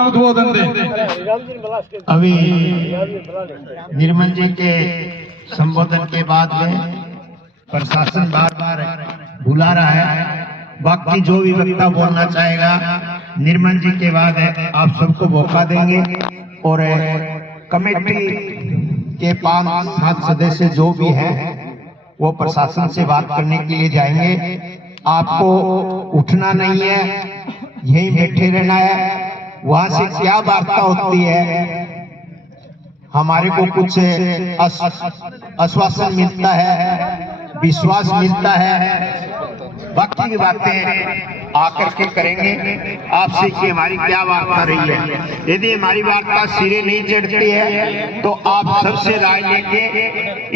अपना उद्बोधन दें। अभी निर्मल जी के संबोधन के बाद में प्रशासन बार बार बुला रहा है, बाकी जो भी वक्ता बोलना चाहेगा निर्मल जी के बाद आप सबको मौका देंगे और कमेटी के 5-7 सदस्य जो भी हैं वो प्रशासन से बात करने के लिए जाएंगे। आपको उठना नहीं है, यहीं बैठे रहना है। वहां से क्या वार्ता होती है, हमारे को कुछ आश्वासन मिलता है, विश्वास मिलता है, बाकी की बातें आकर के करेंगे। आपसे कि हमारी क्या वार्ता रही है। यदि हमारी वार्ता सिरे नहीं चढ़ती है तो आप सबसे राय लेके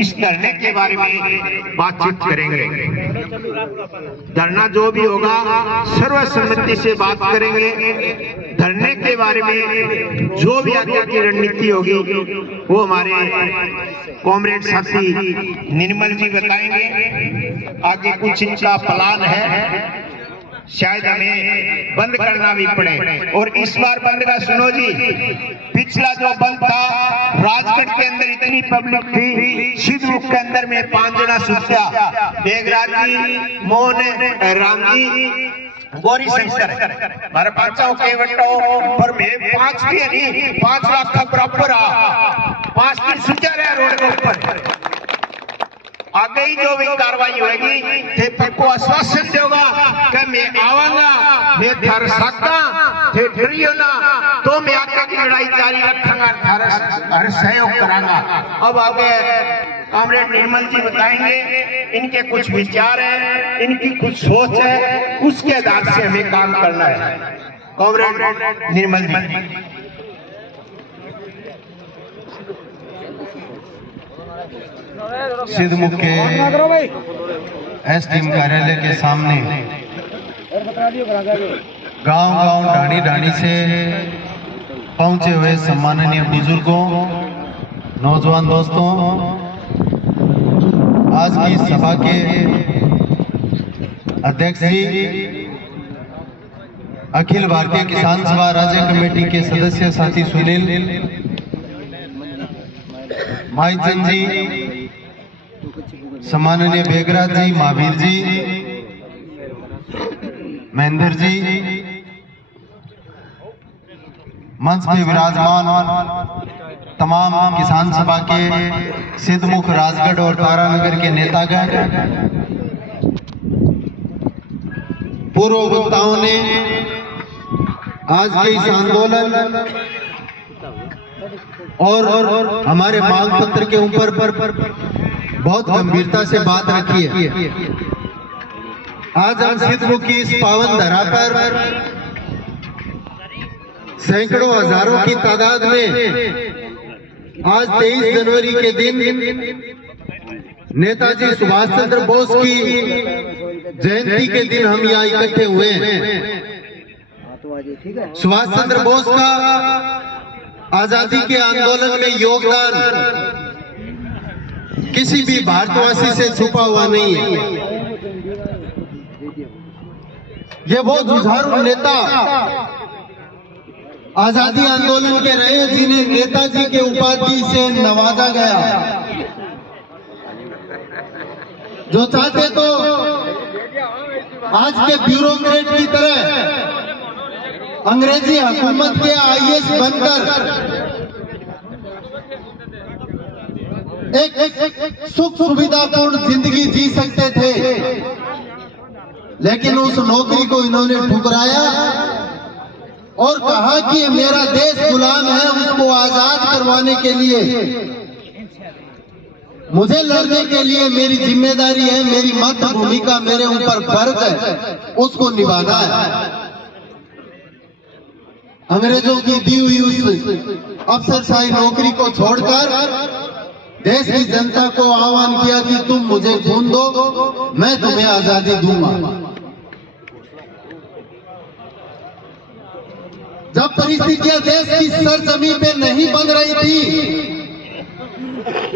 इस धरने के बारे में बातचीत करेंगे। धरना जो भी होगा सर्वसम्मति से बात करेंगे। धरने के बारे में जो भी आगे की रणनीति होगी वो हमारे कॉमरेड साथी निर्मल जी बताएंगे। आगे कुछ इनका प्लान है, शायद हमें बंद करना भी पड़े। और इस बार बंद का सुनो जी, पिछला जो बंद था राजगढ़ के अंदर इतनी पब्लिक थी, सिद्धमुख के अंदर में 5 जना सुत्या, बेगराज जी, मोहन राम जी, गौरी शंकर, हमारे पांचों के बट्टों पर में 5 भी नहीं, 5 लाख का बराबर आ 5 दिन सुचा रहा रोड के ऊपर। आगे ही जो भी कार्रवाई होगी थे पक्को आश्वासन देगा कि मैं आवांगा, मैं थार सकता थे डरियो ना, तो मैं आगे की लड़ाई जारी रखूंगा, हर सहयोग करांगा। अब आगे कॉमरेड निर्मल जी बताएंगे, इनके कुछ विचार हैं, इनकी कुछ सोच है, उसके आधार से हमें काम करना है। कॉमरेड निर्मल जी। सिद्धमुख के एसडीएम कार्यालय के सामने गांव-गांव ढाणी से पहुंचे हुए सम्माननीय बुजुर्गों, नौजवान दोस्तों, आज की सभा के अध्यक्ष जी, अखिल भारतीय किसान सभा राज्य कमेटी के सदस्य साथी सुनील माईचंद जी, सम्माननीय बेगराज जी, महावीर जी, महेंद्र जी, मंच पे विराजमान तमाम किसान सभा के सिद्धमुख, राजगढ़ और तारानगर के नेतागण, पूर्व वक्ताओं ने आज के इस आंदोलन और हमारे मांग पत्र के ऊपर बहुत गंभीरता से बात रखी है। आज हम सिद्धमुख की इस पावन धरा पर सैकड़ों हजारों की तादाद में आज 23 जनवरी के दिन नेताजी सुभाष चंद्र बोस की जयंती के दिन हम यहाँ इकट्ठे हुए हैं। सुभाष चंद्र बोस का आजादी के आंदोलन में योगदान किसी भी भारतवासी से छुपा हुआ नहीं है। ये वो जुझारू नेता आजादी आंदोलन के रहे जिन्हें नेताजी के उपाधि से नवाजा गया। जो चाहते तो आज के ब्यूरोक्रेट की तरह अंग्रेजी हुकूमत के आईएएस बनकर एक सुख सुविधापूर्ण जिंदगी जी सकते थे, लेकिन उस नौकरी को इन्होंने ठुकराया और कहा कि मेरा देश गुलाम है, उसको आजाद करवाने के लिए मुझे लड़ने के लिए मेरी जिम्मेदारी है, मेरी मध्य भूमिका मेरे ऊपर फर्ज है, उसको निभाना है। अंग्रेजों की दी हुई उस अफसरशाही नौकरी को छोड़कर देश की जनता को आह्वान किया कि तुम मुझे खून दो, मैं तुम्हें आजादी दूंगा। जब परिस्थितियां देश की सरजमीन पे नहीं बन रही थी,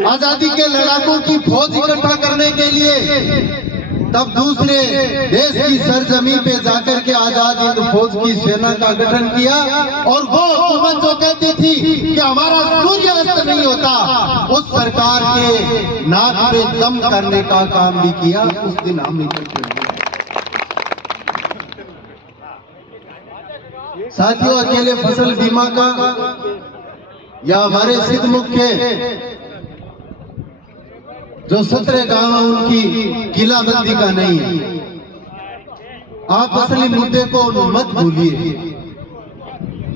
आजादी के लड़ाकों की फौज इकट्ठा करने के लिए तब दूसरे देश की सरजमी पे जाकर के आजाद हिंद फौज की सेना का गठन किया, और वो हुकूमत जो कहती थी कि हमारा सूर्यास्त नहीं होता, उस सरकार के नाक पे दम करने का काम भी किया। उस दिन हम साथियों, अकेले फसल बीमा का या हमारे सिद्ध मुख्य जो 17 गांव उनकी किलाबंदी का नहीं है। आप असली मुद्दे को मत भूलिए।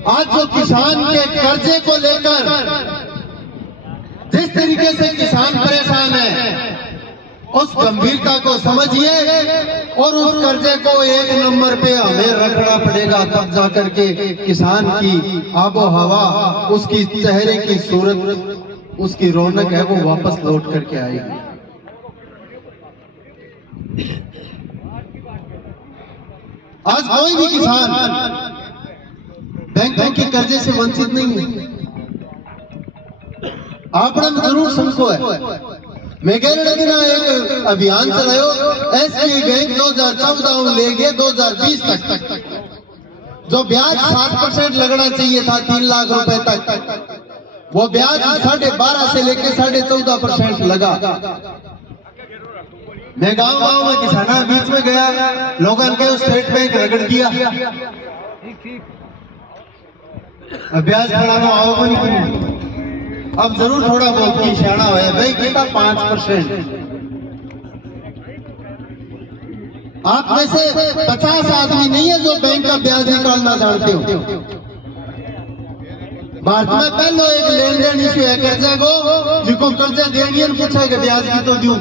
आज जो किसान के कर्जे को लेकर जिस तरीके से किसान परेशान है, उस गंभीरता को समझिए और उस कर्जे को एक नंबर पे हमें रखना पड़ेगा, तब जाकर के किसान की आबो हवा, उसकी चेहरे की सूरत, उसकी रौनक है वो वापस लौट करके आएगी। आज कोई भी किसान बैंकों के कर्जे से वंचित नहीं है। आपने जरूर समझो है। मैं कह रहा दिन एक अभियान चलायो, एसबीआई बैंक 2014 ले गए 2020 तक जो ब्याज 7% लगना चाहिए था 3 लाख रुपए तक, वो ब्याज 12.5 से लेकर 14.5% लगा। मैं गांव में किसाना बीच में गया, लोगों के स्टेट बैंक रगड़ दिया, ब्याज खड़ा आओ को नहीं। अब जरूर थोड़ा बहुत की सियाना है भाई, कितना 5%। आप में से 50 आदमी नहीं है जो बैंक का ब्याज निकालना जानते हो। भारत में पहले एक लेन देन इश्यू है कर्जे को, जिसको कर्जा देनी पूछा कि ब्याज की तो दूं,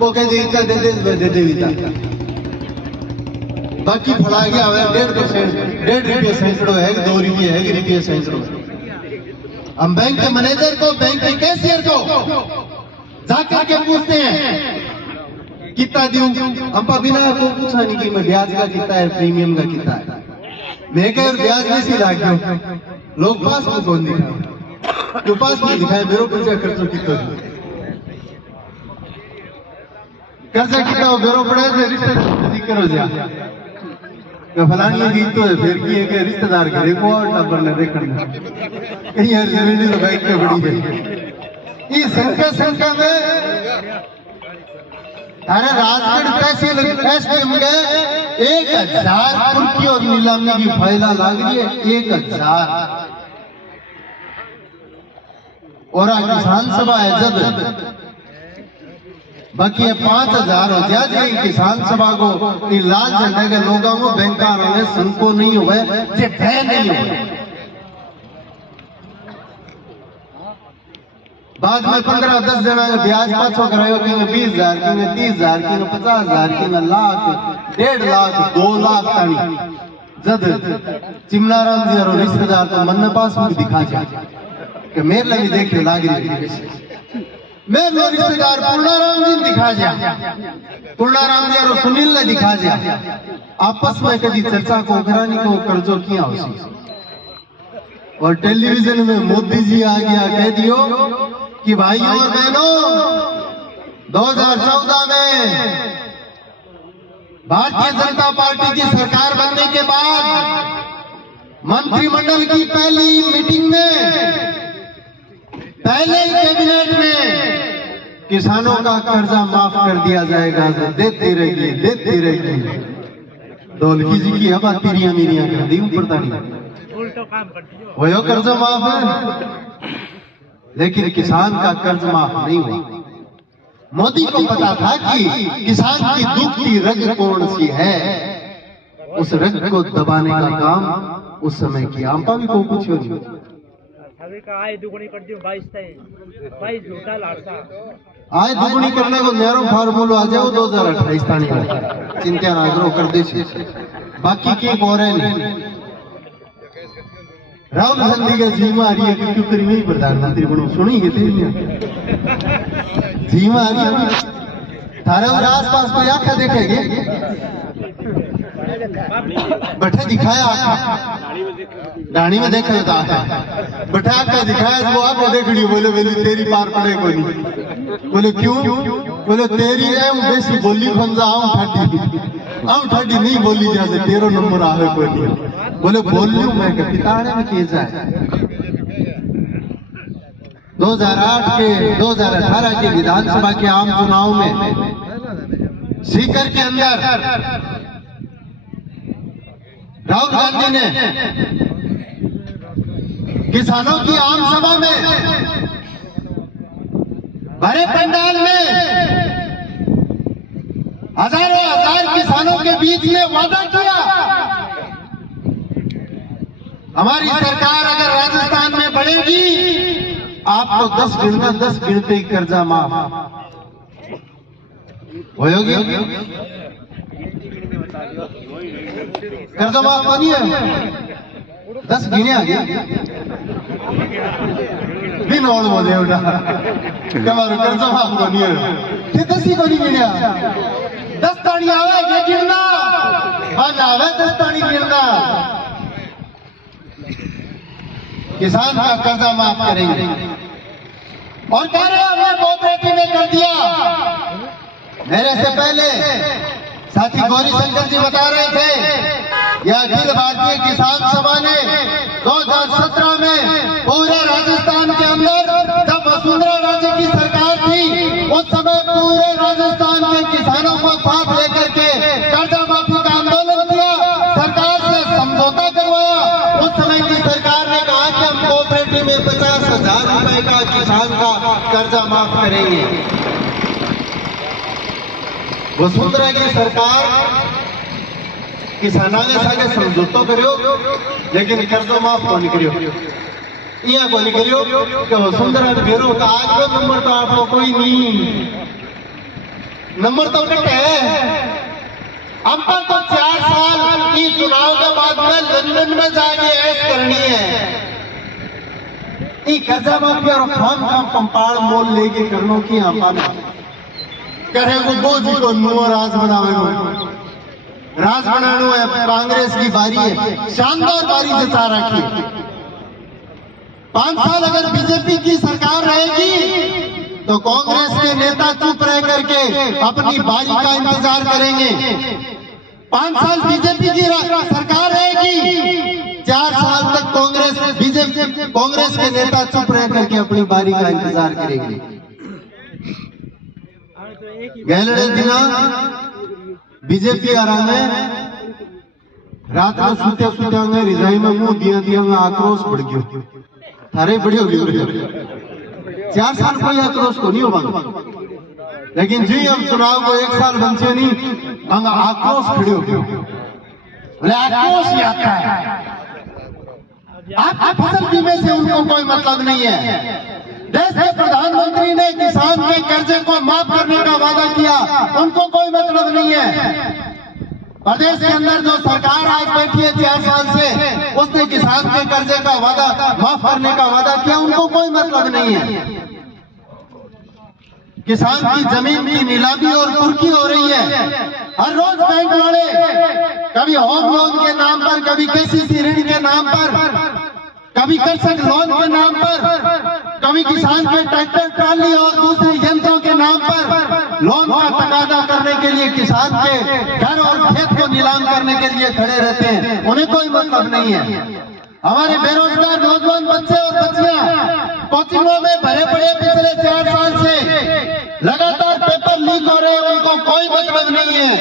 वो कह दे बाकी फड़ा गया है 1.5%, 1.5 रुपये सैकड़ों है, 2 रुपये है, 1 रुपये सैकड़ों। हम बैंक के मैनेजर को, बैंक के कैशियर को जाकर के पूछते हैं कितना दूं, हम बिना को पूछा नहीं कि मैं ब्याज का कितना है, प्रीमियम का कितना है। मैं कह ब्याज में सी लाग गया, लोग पास में कौन दिखा, जो पास में दिखाए मेरे कर्जा खर्चो कितना कर्जा कितना हो बेरो पड़ा है, रिश्तेदार करो जा फलानी गीत तो है, फिर की है रिश्तेदार करे को और टब्बर ने देखना कहीं हर जमीन तो बैंक में बड़ी है। इस संख्या में अरे राजगढ़ पैसे एसडीएम के 1000 कुर्की और नीलामी की फाइला लाग रही है, 1000। और किसान सभा है जब बाकी है 5000 हो जाए किसान सभा को लाल झंडे के लोगों को बैंकार में संको नहीं हुए, भय नहीं हुए। बाद में 15-10 जना ब्याज पाछो करायो कि 20,000 की 30,000 की 50,000 की लाख 1.5 लाख 2 लाख तानी जद चिमनाराम जी और रिश्तेदार तो मन पास में दिखा जाए कि मेरे लगी देखे लाग रही मैं रिश्तेदार पूर्णाराम जी दिखा जा, पूर्णाराम जी और सुनील ने दिखा जा, आपस में कभी चर्चा को करानी को कर्जो किया उसी। और टेलीविजन में मोदी जी आ गया, कह दियो कि भाइयों और बहनों 2014 में भारतीय जनता पार्टी की सरकार बनने के बाद मंत्रिमंडल की पहली मीटिंग में, पहले ही कैबिनेट में किसानों का कर्जा माफ कर दिया जाएगा, देते रहेगी। दौलती जी की हवा तिरिया मीरिया कर दी पड़ता नहीं, वो कर्जा माफ है, लेकिन किसान का कर्ज माफ नहीं हुआ। मोदी को पता था कि किसान की दुख की रग कौन सी है, उस रग को दबाने का काम उस समय किया। आंपा भी को कुछ नहीं आय दुगुनी कर दियो 22 झूठा लाड़सा आय दुगुनी करने को नैरो फार्मूला आ जाओ 2028 तानी चिंता ना करो कर दे बाकी की कोरे नहीं। राहुल गांधी का जीवा आ रही है क्योंकि तेरी नहीं प्रधानमंत्री बनो सुनी है तेरी जीवा आ रही है थारे और आसपास कोई आंखें देखेगी बैठे दिखाया डाणी में देखा था बैठा का दिखाया वो आपको देख रही बोले बोले तेरी पार पड़े कोई नहीं बोले क्यों बोले तेरी एम बेसी बोली खंजा आऊं ठाडी नहीं बोली जाते 13 नंबर आवे कोई नहीं बोले बोल लूं मैं के पिताड़े में किए जाए 2018 के विधानसभा के आम चुनाव में सीकर के अंदर राहुल गांधी ने किसानों की आम सभा में भरे पंडाल में हजारों हजार किसानों के बीच में वादा किया हमारी सरकार अगर राजस्थान में बढ़ेगी आपको 10 गिनते ही कर्जा माफ होगी कर्जा माफ नहीं है 10 गिने आ गया दिन और बोले उठा कमारो कर्जा माफ को नहीं है कि 10 को नहीं गिना 10 ताड़ी आवे के गिनना आज आवे 10 ताड़ी गिनना किसान का कर्जा माफ करेंगे और कह रहे हमने कोऑपरेटिव में कर दिया मेरे से पहले साथी गौरी शंकर जी बता रहे थे यह अखिल भारतीय किसान सभा ने 2017 में पूरे राजस्थान के अंदर जब वसुंधरा राजे की सरकार थी उस समय पूरे राजस्थान के किसानों को साथ लेकर के कर्जा माफी का आंदोलन किया सरकार से समझौता करवाया उस समय की सरकार ने कहा कि हम कोऑपरेटिव में 50,000 रुपए का किसान का कर्जा माफ करेंगे वसुंधरा की सरकार किसानों के साथ समझौता करियो लेकिन कर्जा माफ को नहीं करियो यह को नहीं करियो कि वसुंधरा घेरो का आज को नंबर तो आपको कोई नहीं नंबर तो कट है अब तक तो 4 साल की चुनाव के बाद में लंदन में जाके ऐश करनी है कर्जा माफी और खाम पंपाड़ मोल लेके करनो की आपा करे वो बोझ को नुआ राज बनानो है कांग्रेस की बारी है शानदार बारी जता रखी 5 साल अगर बीजेपी की सरकार रहेगी तो कांग्रेस के नेता चुप रह करके अपनी बारी का इंतजार करेंगे 5 साल बीजेपी की सरकार रहेगी 4 साल तक कांग्रेस के नेता चुप रह करके अपनी बारी का इंतजार करेंगे गहलड़े दिना बीजेपी आ रहा है रात को सूते सूते रिजाई में मुंह दिया आक्रोश बढ़ गयो थारे बढ़ियो 4 साल कोई आक्रोश को नहीं होगा लेकिन जी हम चुनाव को 1 साल बंचे नहीं आक्रोश खड़े हो आक्रोश ही आता है आपके फसल बीमे से उनको कोई मतलब नहीं है देश के प्रधानमंत्री ने किसान के कर्जे को माफ करने का वादा किया उनको कोई मतलब नहीं है प्रदेश के अंदर जो सरकार आज बैठी है 4 साल से उसने किसान के कर्जे का वादा माफ करने का वादा किया उनको कोई मतलब नहीं है किसान की जमीन की नीलामी और कुर्की हो रही है हर रोज बैंक वाले कभी होम लोन के नाम पर कभी केसीसी ऋण के नाम पर कभी कृषक लोन के नाम पर कभी किसान के ट्रैक्टर ट्राली और दूसरे यंत्रों के नाम पर लोन का तकादा करने के लिए किसान के घर और खेत को नीलाम करने के लिए खड़े रहते हैं उन्हें कोई मतलब नहीं है हमारे बेरोजगार नौजवान बच्चे और बच्चियां कोचिंगों में भरे पड़े पिछले 4 साल से लगातार पेपर लीक हो रहे हैं उनको कोई मतलब नहीं है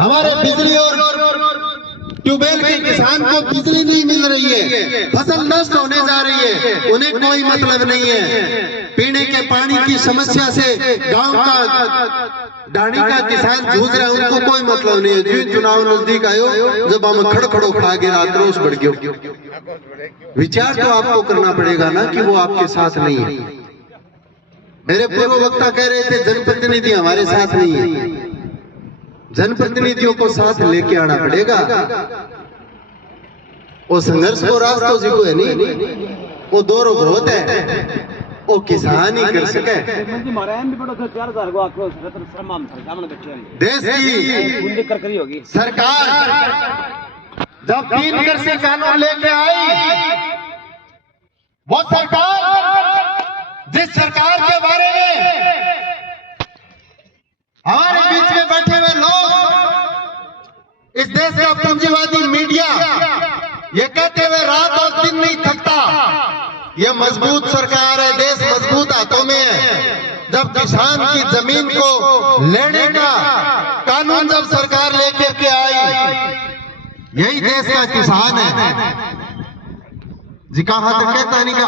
हमारे बिजली और ट्यूबवेल के किसान को बिजली नहीं मिल रही है फसल नष्ट होने जा रही है उन्हें कोई मतलब नहीं है पीने के पानी की समस्या से गांव का डाणी का किसान जूझ रहा है उनको कोई मतलब नहीं है जो चुनाव नजदीक आयो जब हम खड़खड़ो खा के आक्रोश बढ़ गयो विचार तो आपको करना पड़ेगा ना कि वो आपके साथ नहीं है मेरे पूर्व वक्ता कह रहे थे जनप्रतिनिधि हमारे साथ नहीं है जनप्रतिनिधियों को साथ लेके आना पड़ेगा वो संघर्ष को रास्ता जी को है नहीं वो दौर बहुत है वो किसान ही कर सके। देश की सरकार जब 3 कृषि कानून लेके आई, वो सरकार जिस सरकार के बारे में हमारे बीच में बैठे हुए लोग, इस देश का पूंजीवादी मीडिया ये कहते हुए रात और दिन नहीं थकता, ये मजबूत सरकार है, देश मजबूत हाथों में है। जब किसान की जमीन को लेने का कानून जब सरकार लेकर के आई, यही देश का किसान है जी। कहा तो कहता नहीं कि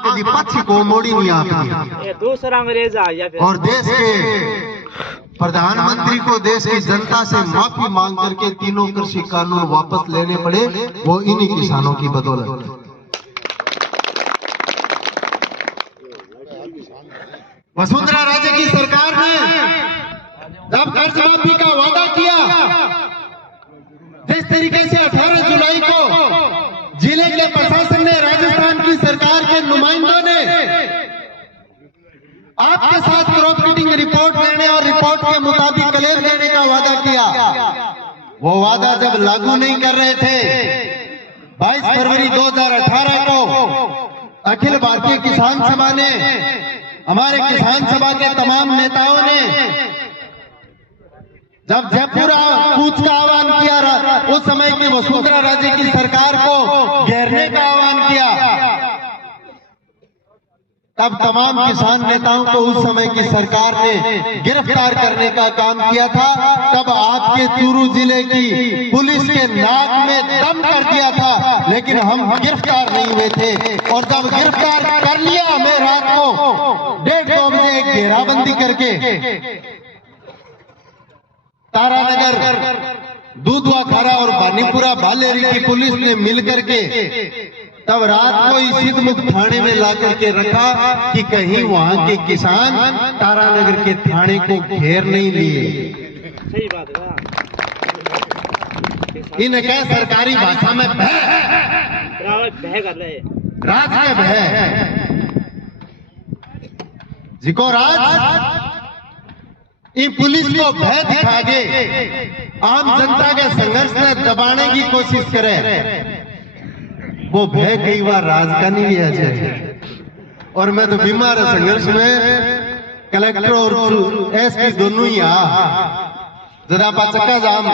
कभी पक्षी को मोड़ी नहीं आती। दूसरा अंग्रेज आ गया फिर। और देश के प्रधानमंत्री को देश की जनता से माफी मांग करके 3 कृषि कानून वापस लेने पड़े, वो इन्हीं किसानों की बदौलत। वसुंधरा राजे की सरकार ने जब कर्ज माफी का वादा किया, जिस तरीके से 18 जुलाई को जिले के प्रशासन ने, राजस्थान की सरकार के नुमाइंदों ने आपके साथ क्रॉप कटिंग रिपोर्ट लेने और रिपोर्ट के मुताबिक क्लेम देने का वादा किया, वो वादा जब लागू नहीं कर रहे थे, 22 फरवरी 2018 को अखिल भारतीय किसान सभा ने, हमारे किसान सभा के तमाम नेताओं ने जब जयपुर कूच का आह्वान किया, उस समय की वसुंधरा राजे की सरकार को घेरने का आह्वान किया, तब तमाम किसान नेताओं को उस समय की सरकार ने गिरफ्तार करने का काम किया था। तब आपके चूरू जिले की पुलिस के नाक में दम कर दिया था, लेकिन हम गिरफ्तार नहीं हुए थे। और जब गिरफ्तार कर लिया हमें रात को 1:30 बजे घेराबंदी करके तारानगर, दूधवा खारा और बानीपुरा बालेरी की पुलिस ने मिलकर के तब रात को इस सिद्धमुख थाने में ला करके रखा कि कहीं वहां के किसान तारानगर के थाने को घेर नहीं लिए। सही बात है। इनके सरकारी भाषा में भय कर रहे, राज के भय जिको राज ये पुलिस को भय दिखा के आम जनता के संघर्ष में दबाने की कोशिश करे, वो भय कई बार राज का नहीं लिया जाए। और मैं तो बीमार है संघर्ष में, कलेक्टर और एसपी दोनों ही जरा चक्का जाम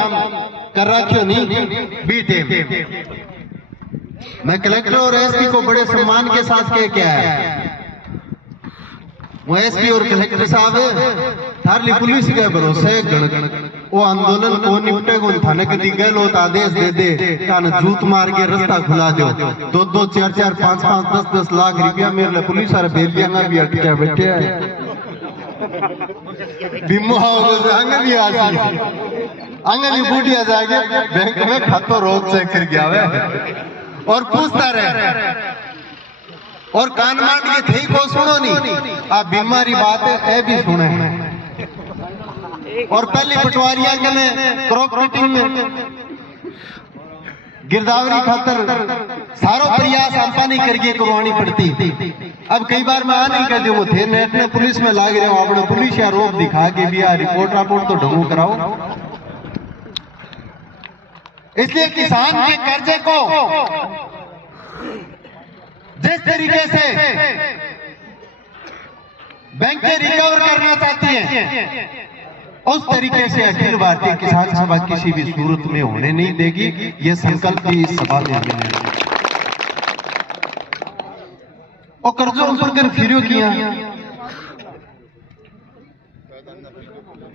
कर रखियो नहीं बीटे। मैं कलेक्टर और एसपी को बड़े सम्मान के साथ कह के आया, वो एसपी और कलेक्टर साहब थारली पुलिस के भरोसे गण वो आंदोलन को निपटे को थाने कदी गए लो आदेश दे दे कान जूत मार के रास्ता खुला दो, 2-2, 4-4, 5-5, 10-10 लाख रुपया मेरे पुलिस और बेलिया में भी अटके बैठे हैं। आंगली आंगली बूढ़िया जाके बैंक में खातो रोज चेक कर गया है और पूछता रहे और कान मार के थे को सुनो नहीं, आप बीमारी बात है भी सुने। और पहली पटवारिया के ने क्रॉप कटिंग में गिरदावरी खातर सारो प्रयास आपा नहीं करके करवानी पड़ती। अब कई बार मैं आ नहीं कर वो थे नेट ने पुलिस में लाग रहे हो, अपने पुलिस या रोक दिखा के भी रिपोर्ट तो ढंगू कराओ। इसलिए किसान के कर्जे को जिस तरीके से बैंकें रिकवर करना चाहती हैं, उस तरीके से अखिल भारतीय किसान सभा किसी भी सूरत में होने नहीं देगी। ये संकल्प भी इस सभा में हमने और कर्जों ऊपर कर फिर किया।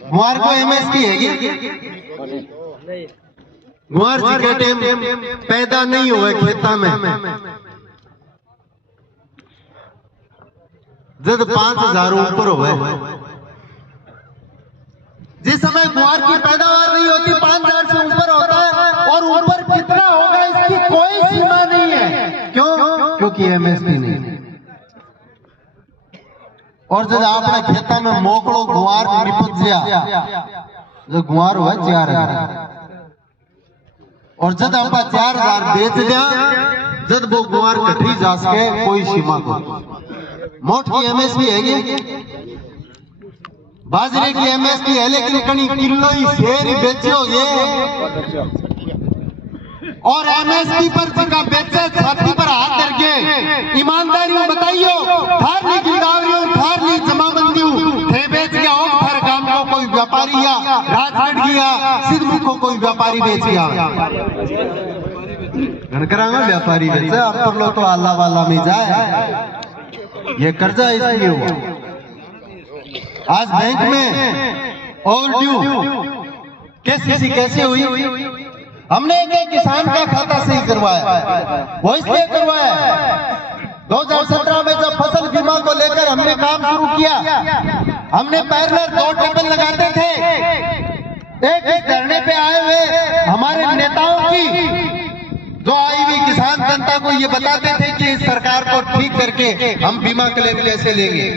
गुआर को एमएसपी है, गुआर जी के टाइम पैदा नहीं हुआ खेता में, जब 5,000 ऊपर हुए। जिस समय गुआर की पैदावार नहीं होती 5,000 से ऊपर होता है, और ऊपर कितना होगा इसकी कोई सीमा नहीं है। क्यों? क्योंकि एमएसपी नहीं है। और जब आपने खेता में मोकड़ो गुआर निपट गया, जो गुआर हुआ 4,000, और जब आप 4,000 बेच दिया जद वो गुआर कठी जा सके कोई सीमा को। मोट की एमएसपी है, बाजरे की एमएसपी है, लेकिन कहीं किलो ही शेर ही बेचोगे और एमएसपी पर जिका बेचे छाती पर हाथ करके ईमानदारी में बताइयो, थारनी गिरदावरियों थारनी जमाबंदियों थे बेच गया और थार गांव को कोई व्यापारी या राजगढ़ गया सिद्धमुख को कोई व्यापारी बेच गया। गणकरांगा व्यापारी बेचे अब तो लो तो अल्लाह वाला में जाए। ये कर्जा इसलिए हुआ। आज बैंक में ओवर ड्यू केसीसी कैसे हुई? हमने एक किसान का खाता सही करवाया, वो इसलिए करवाया 2017 में जब फसल बीमा को लेकर हमने काम शुरू किया, हमने पैरेलल 2 टेबल लगाते थे। एक धरने पे आए हुए हमारे नेताओं की जो आई हुई किसान जनता को ये बताते थे कि इस सरकार को ठीक करके हम बीमा क्लेम कैसे लेंगे,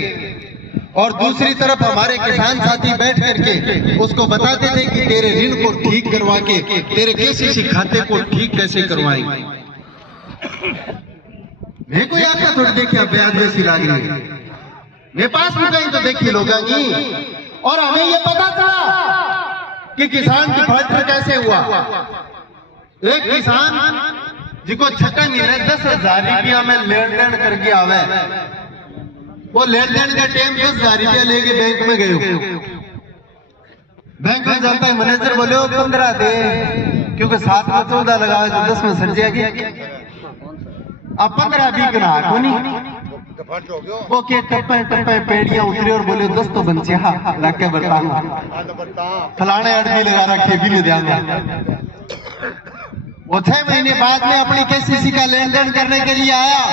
और दूसरी तरफ हमारे किसान साथी बैठ करके उसको बताते थे कि तेरे ऋण को ठीक करवा के तेरे केसीसी खाते को ठीक कैसे करवाएंगे। मेरे को याद था थोड़ी देखिए ब्याज जैसी लग रही है, मेरे पास भी कहीं तो देखी लोगा जी। और हमें ये पता था कि किसान डिफॉल्टर कैसे हुआ। एक किसान जिसको 6 महीने 10,000 रुपया में लेन देन करके आवे, वो लेन देन का टाइम 10,000 रुपया लेके बैंक में गए। बैंक में जाता है मैनेजर बोले 15 दे, क्योंकि 7 में 14 लगावे तो 10 में सर जाएगी। अब 15 भी करा को नहीं, वो के टप्पे पेड़ियां उतरे और बोले 10 तो बन चा लाके बरताना फलाने आदमी लगा रखे भी नहीं ध्यान। वो 6 महीने बाद में अपनी केसीसी का लेन देन करने के लिए आया,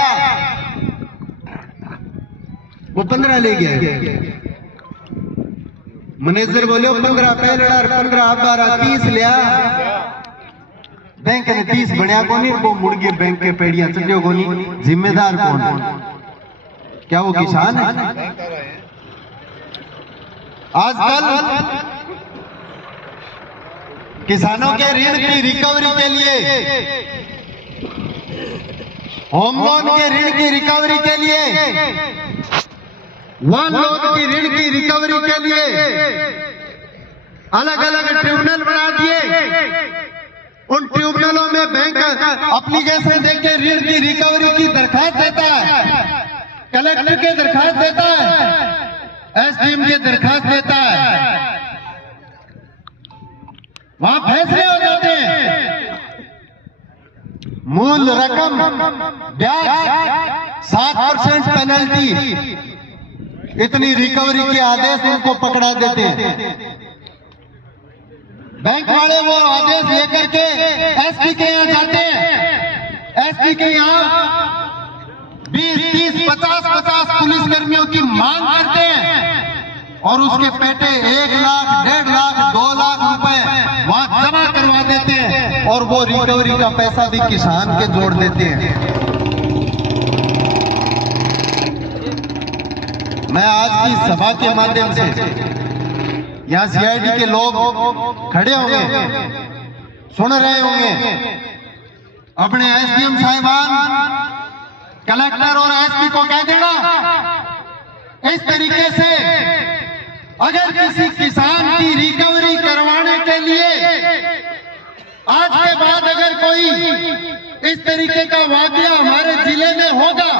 वो 15 ले गया। मैनेजर बोले 15 पहले 15 12 30 लिया। बैंक ने 30 बढ़िया को नहीं, वो मुड़ गए बैंक के पेड़ियां चढ़ो को नहीं। जिम्मेदार कौन? क्या वो किसान है? आजकल किसानों के ऋण की रिकवरी के लिए, होम लोन के ऋण की रिकवरी के लिए, वन लोन की ऋण की रिकवरी के लिए अलग अलग ट्रिब्यूनल बना दिए। उन ट्रिब्यूनलों में बैंक एप्लीकेशन देके ऋण की रिकवरी की दरखास्त देता है, कलेक्टर के दरखास्त देता है, एसडीएम के दरखास्त देता है, वहां फैसले हो जाते हैं। मूल रकम ब्याज 7% पेनल्टी, इतनी रिकवरी के आदेश उनको पकड़ा देते हैं। बैंक वाले वो आदेश लेकर के एसपी के यहाँ जाते हैं। एसपी के यहाँ 20, 30, 50 पुलिस कर्मियों की मांग करते हैं और उसके पेटे 1 लाख, 1.5 लाख, 2 लाख रुपए वहां जमा करवा देते हैं और वो रिकवरी का पैसा भी किसान के जोड़ देते हैं। मैं आज की सभा के माध्यम से यहाँ सीआईडी के लोग खड़े होंगे, सुन रहे होंगे, अपने एसडीएम साहिबान, कलेक्टर और एसपी को कह देना इस तरीके से अगर किसी किसान की रिकवरी करवाने के लिए आज के बाद अगर कोई इस तरीके का वाकया हमारे जिले में होगा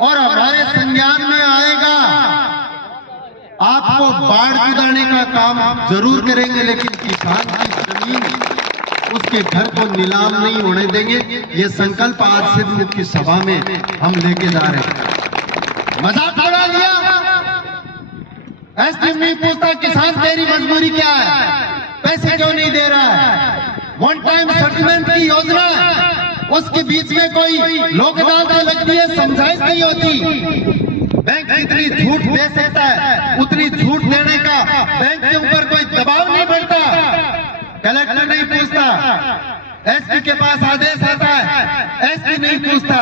और हमारे संज्ञान में आएगा, आपको बाढ़ गिराने का काम जरूर करेंगे, लेकिन किसान की जमीन, उसके घर को नीलाम नहीं होने देंगे। ये संकल्प आज सिद्धमुख की सभा में हम लेके जा रहे हैं। मजाक उड़ा लिया, एसडीएम नहीं पूछता किसान तेरी मजबूरी क्या है, पैसे क्यों नहीं दे रहा है। वन टाइम सेटलमेंट की योजना, उसके बीच में कोई लोक अदालत लगती है, समझाइश नहीं होती। बैंक जितनी छूट दे सकता है उतनी छूट देने का बैंक के ऊपर कोई दबाव नहीं बढ़ता। कलेक्टर नहीं पूछता, एसपी के पास आदेश आता है, एसपी नहीं पूछता।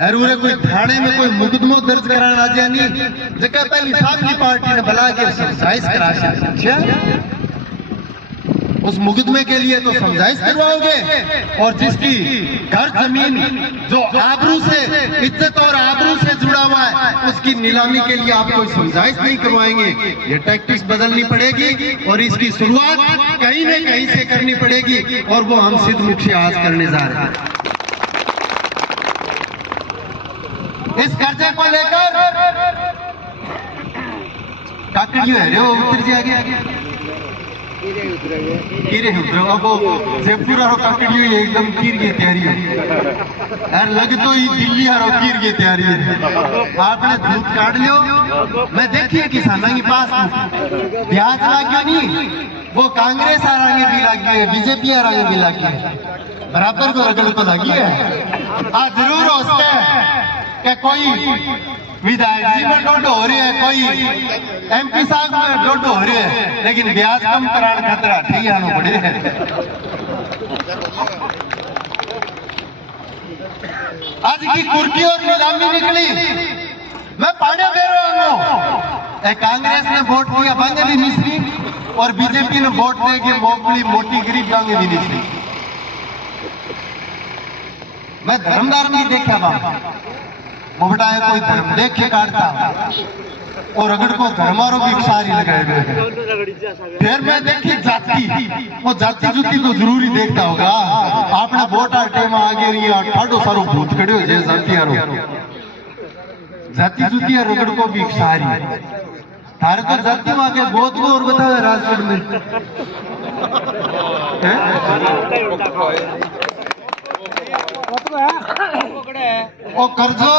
अरे कोई थाने में कोई मुकदमा दर्ज कराना आ नहीं, जगह पहली साहब की पार्टी ने बुला के एक्सरसाइज करा। उस मुकदमे के लिए तो समझाइश करवाओगे, और जिसकी घर जमीन जो आबरू से, इज्जत और आबरू से जुड़ा हुआ है, उसकी नीलामी के लिए आप कोई समझाइश नहीं करवाएंगे। ये टैक्टिक्स बदलनी पड़ेगी और इसकी शुरुआत कहीं न कहीं से करनी पड़ेगी, और वो हम सिद्धमुख से आज करने जा रहे हैं। इस कर्जे को लेकर काकड़ियों है रे उतर जी आगे कीरे उतरो, अब जयपुर और काकड़ियों एकदम कीर की तैयारी है यार, लग तो ही दिल्ली और कीर की तैयारी है। आपने दूध काट लियो, मैं देखिए किसानों के पास ब्याज लागे नहीं, वो कांग्रेस आ रही भी लागी है, बीजेपी आ रही भी लागी है, बराबर को रगड़ को लगी है। आज जरूर होता है कि कोई विधायक जी में डोड हो रही है, कोई एमपी साहब में डोड हो रही है, लेकिन ब्याज कम कराने खतरा ठीक है पड़े है। आज की कुर्की और नीलामी निकली, मैं पाड़े दे रहा हूँ। कांग्रेस ने वोट दिया बांगे भी निसरी, और बीजेपी ने वोट दे के मोकली मोटी गरीब बांगे भी निसरी। मैं धर्मदार नहीं देखा बाबा, वो बताया कोई धर्म देख के काटता, और अगर को धर्मारों की सारी लगाए गए हैं। फिर मैं देखी जाति, वो जाति जुति तो जरूरी देखता होगा। आपने वोट टाइम आगे रही है, ठाडो सारो भूत खड़े हो जाए जाति जुति है, रगड़ को भी सारी थारे तो जाति में आगे बहुत को और बताओ राजकोट में वो कर्जो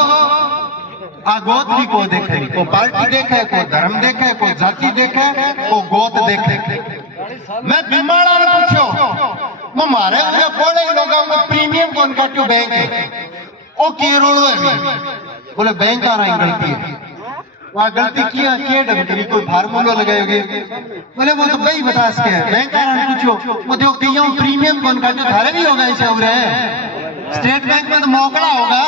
आ गोद भी को देखे, को पार्टी देखे, को धर्म देखे, को जाति देखे, को गोद देखे। मैं बीमाड़ा ने पूछो, मैं मारे हुए बड़े लोगों को प्रीमियम कौन काटो बैंक है, ओ केरोड़ो है, बोले बैंक आ रही गलती है, वहाँ गलती किया ढंग कोई फार्मूला लगाओगे, बोले वो तो भाई बता सके है। बैंक आ रहा पूछो, वो देखो कहीं प्रीमियम कौन काटो, थारे भी होगा ऐसे हो रहे, स्टेट बैंक में तो मौकड़ा होगा।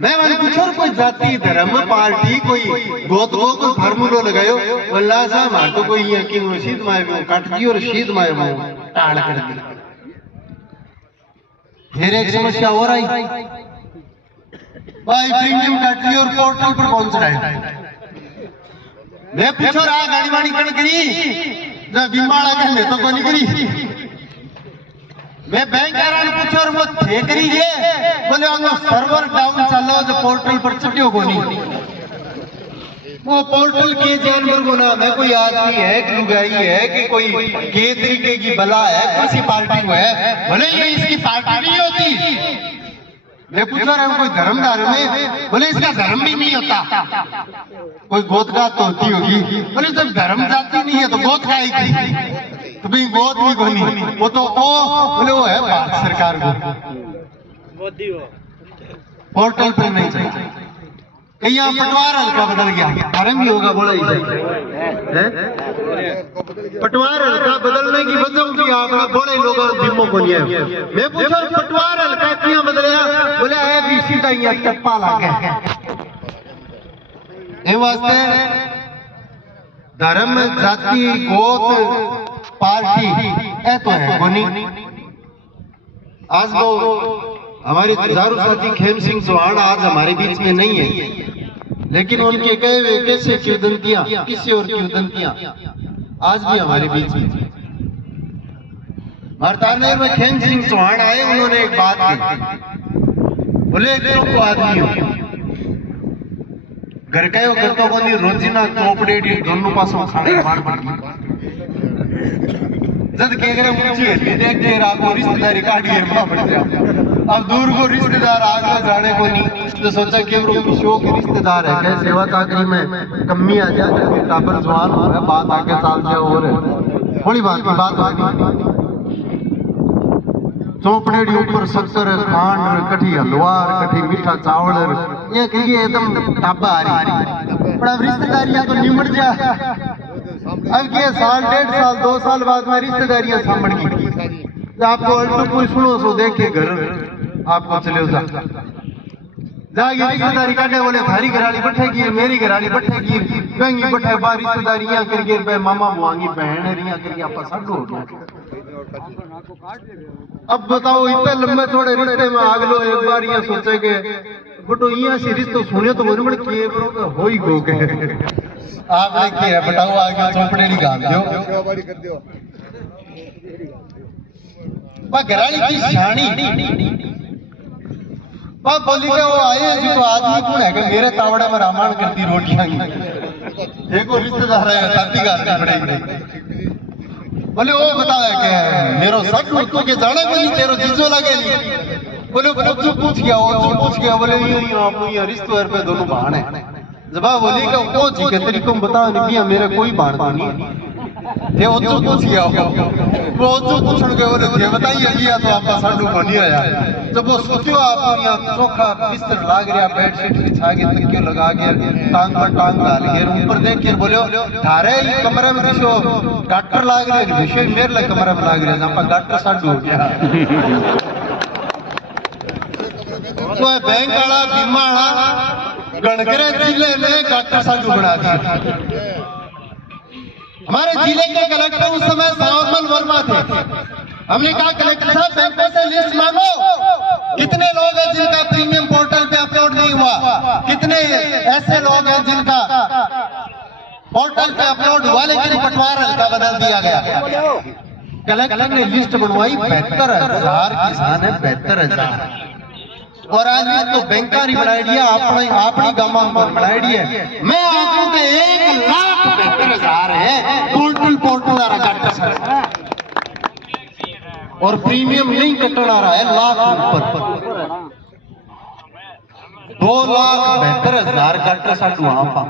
मैं मैंने पूछो कोई जाति धर्म पार्टी कोई गोत को कोई फार्मूला लगायो, अल्लाह साहब मार तो कोई यकीन रशीद माए काट दी और रशीद माए टाड़ कर दी। फिर एक समस्या हो रही भाई, प्रीमियम काट ली और पोर्टल पर कौन सा है। मैं पूछो रहा गाड़ी वाड़ी कण करी जब बीमाड़ा कर ले तो कौन करी। मैं बैंक आ रहा पूछो और वो थे करी है, बोले वो सर्वर डाउन चलो जो पोर्टल पर चटियो को नहीं, वो पोर्टल के जानवर को ना मैं कोई आदमी है कि लुगाई है कि कोई के तरीके की बला है, कौन सी पार्टी को है, बोले ये इसकी पार्टी नहीं होती। मैं पूछ रहा हूँ कोई धर्मदार में, बोले इसका धर्म भी नहीं होता, कोई गोद का तो होती होगी, बोले जब धर्म जाति नहीं है तो गोद का ही थी, तो भाई गोद भी कोई नहीं, वो तो बोले वो है भारत सरकार को मोदी पोर्टल पर नहीं चाहिए। कहीं पटवार हल्का बदल गया, धर्म भी होगा बोला पटवार हल्का बदलने की वजह की आपने बड़े लोगों दिमो को लिया। मैं पूछा पटवार हल्का क्यों बदलिया, बोले ABC का यहाँ टप्पा लागे वास्ते धर्म जाति गोत पार्टी ऐ तो है कोनी। आज वो हमारे हजारों साथी खेम सिंह चौहान आज हमारे बीच में नहीं है, लेकिन उनके गए हुए कैसे किंवदंतियां, किसी और किंवदंतियां आज भी हमारे बीच में। भारतानेर में खेम सिंह चौहान आए, उन्होंने एक बात की, बोले एक आदमी हो घर का करता को नहीं रोजीना चौपड़े दोनों पासों खाने मार पड़ गई जब देख के आपको रिश्तेदारी काट पड़ गया। अब दूर को रिश्तेदार आगे जाने को नहीं, तो सोचा कि शो के रिश्तेदार है क्या सेवा चाकरी में कमी आ जाए, टापर जवान हो रहा है, बात आगे साल से हो रहे थोड़ी बात की बात होगी। चौपड़े ऊपर शक्कर खांड कठी हलवार कठी मीठा चावल ये कहिए एकदम टाबा आ रही, पर अब रिश्तेदारियां तो निमट जा। अब ये साल 1.5 साल 2 साल बाद में रिश्तेदारियां सामने की, आपको अल्टो कोई सुनो सो देखे घर आपको चले जा रिश्तेदारी काटे, बोले थारी घराली बैठेगी मेरी घराली बैठेगी, गंगी बैठे बार रिश्तेदारियां करके बे मामा बुआंगी बहन रियां करके आपा सब हो गया। अब बताओ इतने लंबे थोड़े रिश्ते में आग लो एक बार ये सोचे के बटो यहाँ से रिश्ते सुने तो बोल बड़े के बरो हो ही गो के आपने क्या बताओ आगे चौपड़े नहीं गाल दो पा घराली की शानी पा बोली के वो आए जी तो आदमी कौन है कि मेरे तावड़े में रामायण करती रोटियां की एक और रिश्तेदार है ताती गाल पड़ेगी बोले वो बतावे के मेरो सब तो के जाने को नहीं तेरो जीजो लगे नहीं बोले जो पूछ गया बोले यूं आप ये रिश्तेदार पे दोनों बहन है जवाब बोली का वो जी के तरीको बताओ नहीं किया मेरा कोई बहन तो नहीं ये वो जो पूछ गया वो जो पूछण के बोले ये बताइए किया तो आपका साडू को नहीं आया जब वो सोचो आप यहाँ चोखा बिस्तर लाग रहा बेडशीट बिछा के तकिया लगा के टांग पर टांग डाल के ऊपर देख के बोले थारे ये कमरे में दिशो डॉक्टर लाग रहे विषय मेरे लिए कमरे में लाग रहे जहाँ डॉक्टर साडू हो गया तो बैंक वाला बीमा वाला गणगरे जिले ने डॉक्टर साडू बना दिया। हमारे जिले के कलेक्टर उस समय सावरमल वर्मा थे। हमने कहा कलेक्टर साहब बैंकों से लिस्ट मांगो कितने लोग हैं जिनका प्रीमियम पोर्टल पे अपलोड नहीं हुआ, कितने ऐसे लोग हैं जिनका पोर्टल पे अपलोड हुआ लेकिन पटवार का बदल दिया गया। कलेक्टर ने लिस्ट बनवाई 72,000 किसान है 72,000 और आज तो बैंकारी बनाई दिया अपनी गामा बनाई दिया। मैं आपको के 1,72,000 है पोर्टल और प्रीमियम नहीं कटना रहा है लाख ऊपर 2,72,000 कट साडू आपा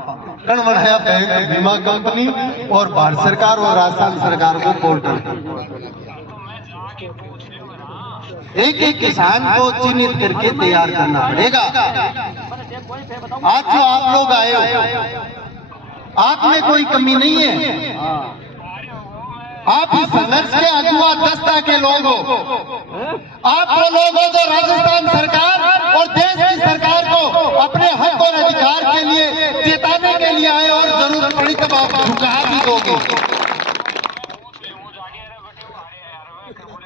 कण बनाया बैंक बीमा कंपनी और भारत सरकार और राजस्थान सरकार को पोर्टल एक एक किसान को चिन्हित करके तैयार करना पड़ेगा। आज जो आप लोग आए हो आप में कोई कमी नहीं है, आप इस संघर्ष के अगुआ दस्ता के लोग हो। आप वो लोग हो जो राजस्थान सरकार और देश की सरकार को अपने हक और अधिकार के लिए चेताने के लिए आए और जरूरत पड़ी तब आप झुका भी दोगे।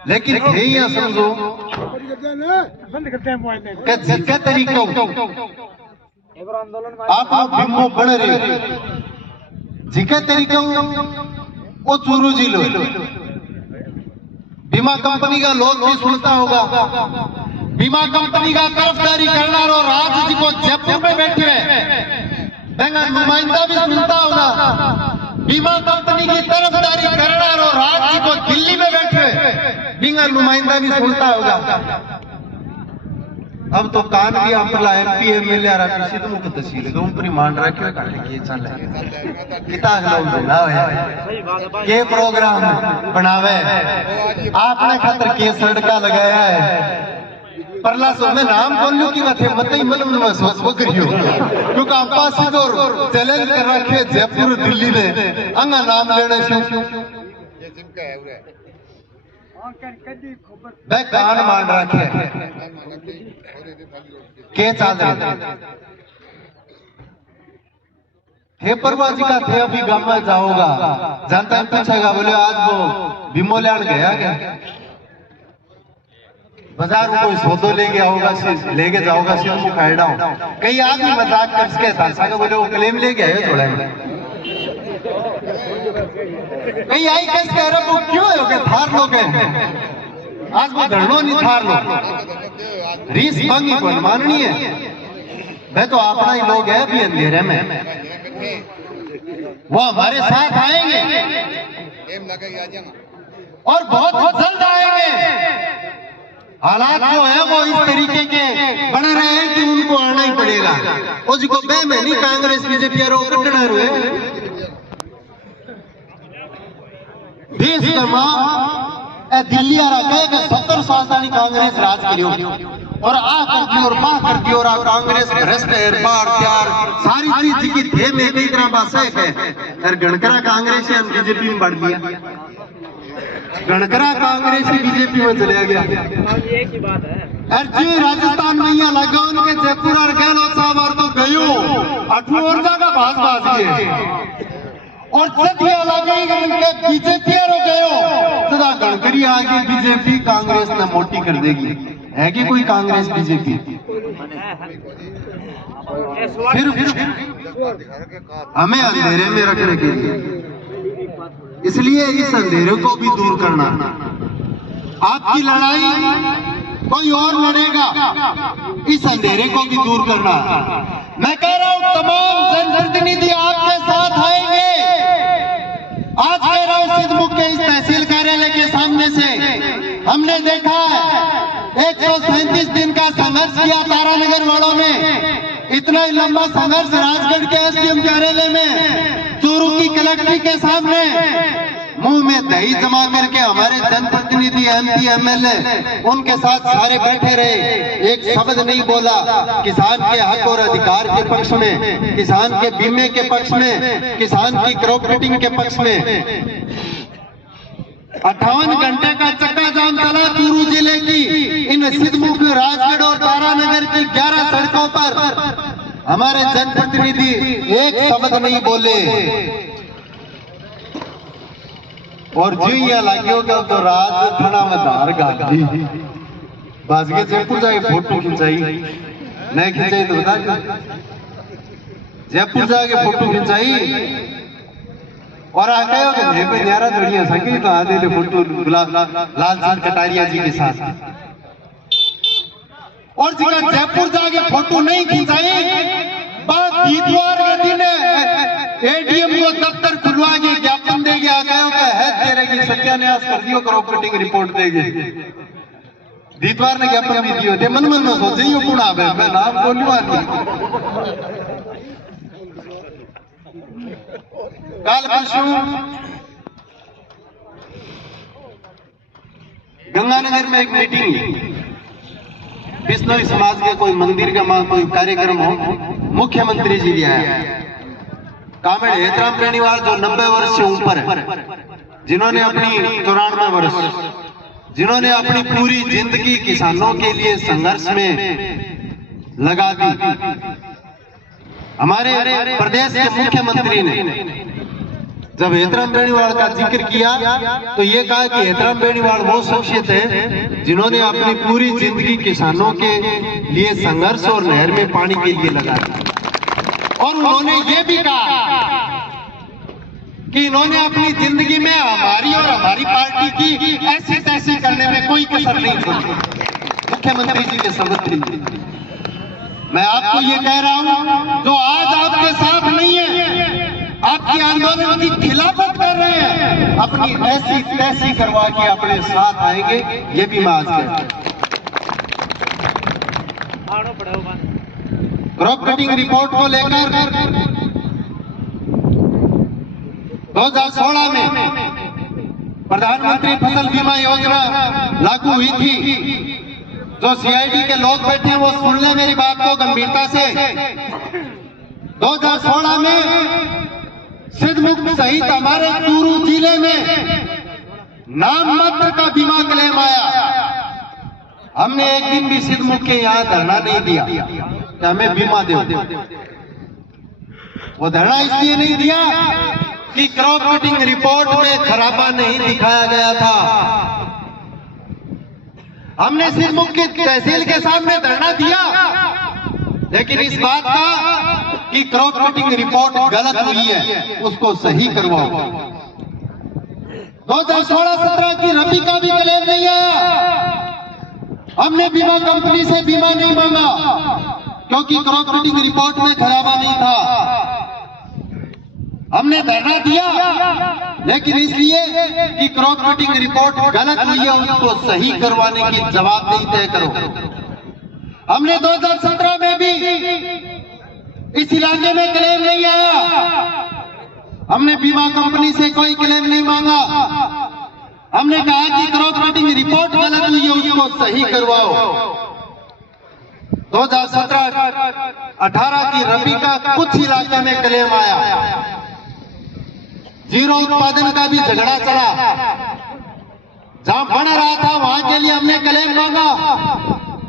लेकिन यही समझो जिसका तरीका आप बिम्बो बन रहे जिका तरीका वो चूरू जी लो बीमा कंपनी का लोग भी सुनता होगा। बीमा कंपनी का तरफदारी करना और राज जी को जयपुर में बैठे हैं नुमाइंदा भी सुनता होगा। बीमा कंपनी की तरफदारी करना और राज जी को दिल्ली में बैठे बिंगा नुमाइंदा भी सुनता होगा। अब तो कान भी अपना एमपी एमएलए आ रहा किसी तो मुख तहसील का ऊपरी मान रखे के चल किता लोग बनावे के प्रोग्राम बनावे आपने खातर के सड़का लगाया है परला सो में नाम बोल लो कि थे मत मतलब में सोच करियो क्योंकि आपा सीधो चैलेंज कर रखे जयपुर दिल्ली में अंगा नाम लेने से ये जिनका है उरे मैं कान मान रखे के चाल रहे हे परवाजी का थे अभी गांव में जाओगा जानता है पूछेगा बोले आज वो बिमोल्यान गया क्या बाजार में कोई सौदो लेके आओगा लेके जाओगा सिर्फ मुँह खाएड़ा हो कई आदमी मजाक कर सके था बोले वो क्लेम लेके आए थोड़ा कई आई कैसे कह रहे वो क्यों है थार लोग हैं आज वो धरनो नहीं थार लोग रीस भंगी को माननी है मैं तो अपना ही लोग है अभी अंधेरे में वो हमारे साथ आएंगे और बहुत जल्द आएंगे। हालात जो है वो इस तरीके के बन रहे हैं कि उनको आना ही पड़ेगा। उसको बे में नहीं कांग्रेस बीजेपी कटना हुए देश का मां दिल्ली आ रहा है 70 साल कांग्रेस राज करियो और आ करती और मां करती और कांग्रेस भ्रष्ट है बार प्यार सारी चीज की थे में कई तरह बात है और गणकरा कांग्रेस से हम बीजेपी में बढ़ लिया गणकरा कांग्रेस से बीजेपी में चले गया। एक ही बात है अर्जी राजस्थान में यहाँ लगा उनके जयपुर और गहलोत साहब और तो गयो अठू और जगह भाज गए और सतिया लगे उनके बीजेपी हो गयो सदा गणकरी आगे बीजेपी कांग्रेस ने मोटी कर देगी। है कि कोई कांग्रेस बीजेपी फिर हमें अंधेरे में रखने के लिए, इसलिए इस अंधेरे को भी दूर करना। आपकी लड़ाई कोई और लड़ेगा, इस अंधेरे को भी दूर करना। मैं कह रहा हूं तमाम जनप्रतिनिधि आपके साथ आएंगे। आज कह रहा हूं सिद्धमुख के इस तहसील कार्यालय के सामने से हमने देखा है 137 दिन का संघर्ष किया तारानगर वालों ने। इतना ही लंबा संघर्ष राजगढ़ के एसडीएम कार्यालय में, चूरू की कलेक्ट्री के सामने मुंह में दही जमा करके हमारे जनप्रतिनिधि एमपी एमएलए उनके साथ सारे बैठे रहे, एक शब्द नहीं बोला किसान के हक और अधिकार के पक्ष में, किसान के बीमे के पक्ष में, किसान की क्रॉप कटिंग के पक्ष में। 58 घंटे का चक्का जाम चला चूरू जिले की इन सिद्धमुख, राजगढ़ और तारानगर की 11 सड़कों पर। हमारे जनप्रतिनिधि एक शब्द नहीं बोले और जो यहाँ लगे होगा तो राज थाना में धार गाली बाजगे जयपुर जाके फोटो खिंचाई, नहीं खिंचाई तो बता जयपुर जाके फोटो खिंचाई और आ गए हो गए न्यारा जोड़िया सकी तो आधे ले फोटो गुलाब लाल सिंह कटारिया जी के साथ। और जिसका जयपुर जाके फोटो नहीं खिंचाई, बात बुधवार के दिन एडीएम को दफ्तर खुलवा के ज्ञापन देगी, आ गए है तेरे की सत्यान्यास कर दियो, क्रॉप कटिंग रिपोर्ट देगी। बुधवार ने ज्ञापन भी दियो थे, मन मन में सोचे यो कौन आवे, मैं नाम बोलवा नहीं। काल परसों गंगानगर में एक मीटिंग, बिश्नोई समाज के कोई मंदिर का कोई कार्यक्रम हो, मुख्यमंत्री जी भी आया। कामेड़ हेतराम बेनीवाल जो 90 वर्ष से ऊपर है, जिन्होंने अपनी 94 वर्ष, जिन्होंने अपनी पूरी जिंदगी किसानों के लिए संघर्ष में लगा दी। हमारे प्रदेश के मुख्यमंत्री ने जब हेतराम बेनीवाल का जिक्र किया तो ये कहा कि हेतराम बेनीवाल वो शख्सियत है जिन्होंने अपनी पूरी जिंदगी किसानों के लिए संघर्ष और नहर में पानी के लिए लगा दी। और उन्होंने ये भी कहा कि इन्होंने अपनी जिंदगी में हमारी और हमारी पार्टी की ऐसी तैसी करने में कोई कसर नहीं छोड़ी। मुख्यमंत्री जी के शब्द मैं आपको ये कह रहा हूं, जो आज आपके साथ नहीं है, आपके आंदोलन की खिलाफत कर रहे हैं, अपनी ऐसी तैसी करवा के अपने साथ आएंगे, ये भी मैं आज कहता हूं। क्रॉप कटिंग रिपोर्ट को लेकर 2016 में प्रधानमंत्री फसल बीमा योजना लागू हुई थी। जो सीआईडी के लोग बैठे हैं वो सुन ले मेरी बात को गंभीरता से। 2016 में सिद्धमुख सहित हमारे चूरू जिले में नाम मात्र का बीमा क्लेम आया। हमने एक दिन भी सिद्धमुख के यहाँ धरना नहीं दिया कि हमें बीमा दो। वो धरना इसलिए नहीं दिया कि क्रॉप कटिंग रिपोर्ट में खराबा नहीं दिखाया गया था। हमने सिद्धमुख की तहसील के सामने धरना दिया, लेकिन इस बात का कि क्रॉप कटिंग रिपोर्ट गलत हुई है उसको सही करवाओ। 2016-17 की रबी का भी क्लेम नहीं आया। हमने बीमा कंपनी से बीमा नहीं मांगा क्योंकि क्रॉप कटिंग रिपोर्ट में खराबा नहीं था। हमने धरना दिया लेकिन इसलिए कि क्रॉप कटिंग रिपोर्ट गलत हुई है उसको सही करवाने की जवाबदेही तय करो। हमने 2017 में भी इस इलाके में क्लेम नहीं आया। हमने बीमा कंपनी से कोई क्लेम नहीं मांगा। हमने कहा कि क्रॉप कटिंग रिपोर्ट गलत हुई है उसको सही करवाओ। 2017-18 की रबी का कुछ इलाके में क्लेम आया। जीरो उत्पादन का भी झगड़ा चला। जहां बढ़ रहा था वहां के लिए हमने क्लेम मांगा।